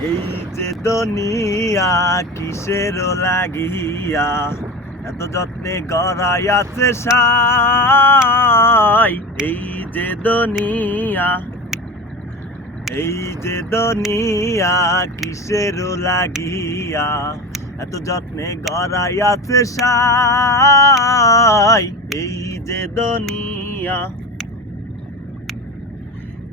এই যে দুনিয়া কিসের লাগিয়া? এত যত্নে গড়াই আছে সাই। এই যে দুনিয়া, এই যে দুনিয়া কিসের লাগিয়া? এত যত্নে গড়াই আছে সাই। এই যে দুনিয়া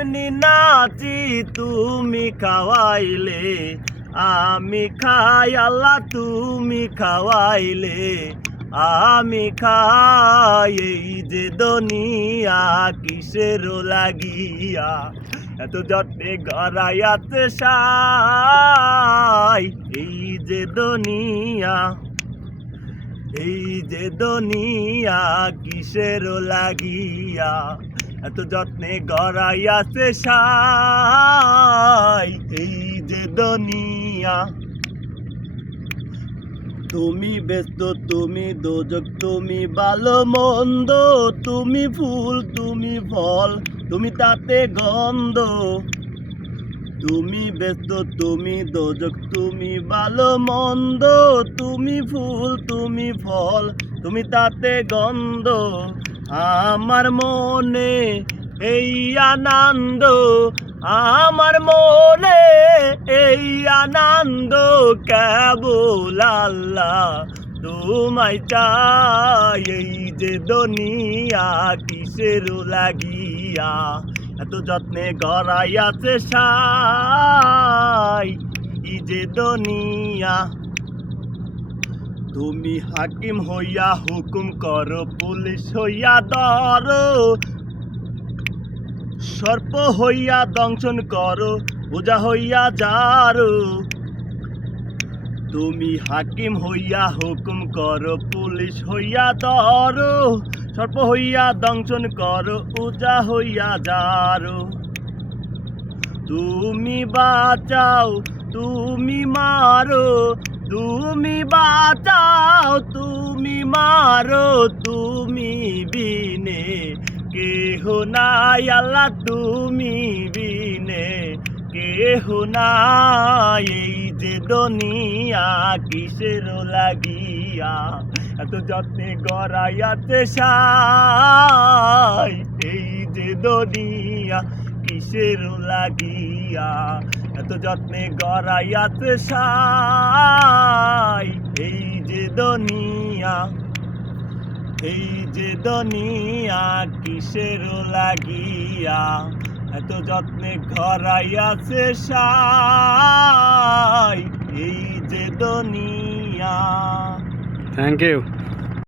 তেমনি নাচি তুমি খাওয়াইলে, আমি খাই আল্লাহ, তুমি খাওয়াইলে, আমি খাই এই যে দুনিয়া কিসের লাগিয়া, এত যত্নে গড়াইয়াতে সাই এই যে দনিয়া, এই যে দনিয়া কিসের লাগিয়া। এত যত্নে গড়াইয়াছে সাই, এই যে দুনিয়া। তুমি ব্যস্ত, তুমি দোজক, তুমি ভালো মন্দ, তুমি ফুল, তুমি ফল, তুমি তাতে গন্ধ। তুমি ব্যস্ত, তুমি দোজক, তুমি ভালো মন্দ, তুমি ফুল, তুমি ফল, তুমি তাতে গন্ধ। আমার মনে এই আনন্দ, আমার মনে এই আনন্দ কেবল আল্লাহ। তোমায় চাই এই যে দুনিয়া কিসের লাগিয়া, এত যত্নে গড়াইয়াছে সাই। ই যে দুনিয়া তুমি হাকিম হইয়া হুকুম করো, পুলিশ হইয়া দর সর্প হইয়া দংশন করো, পূজা হইয়া যারো তুমি হাকিম হইয়া হুকুম করো, পুলিশ হইয়া ধরো। সর্প হইয়া দংশন করো উজা হইয়া যারো তুমি বাঁচাও, তুমি মারো তুমি বাঁচাও, তুমি মারো, তুমি বিনে। কেহ নাই আল্লাহ, তুমি বিনে। কেহ নাই এই যে দুনিয়া, কিসের লাগিয়া? এত যত্নে গড়াইয়াতে সাই, এই যে দুনিয়া, কিসের লাগিয়া? এত যত্নে গড়াইয়াতে সাই, এই যে দুনিয়া, এই যে দুনিয়া কিসের লাগিয়া, এত যত্নে ঘরাইয়াছে সাই, এই যে দুনিয়া। Thank you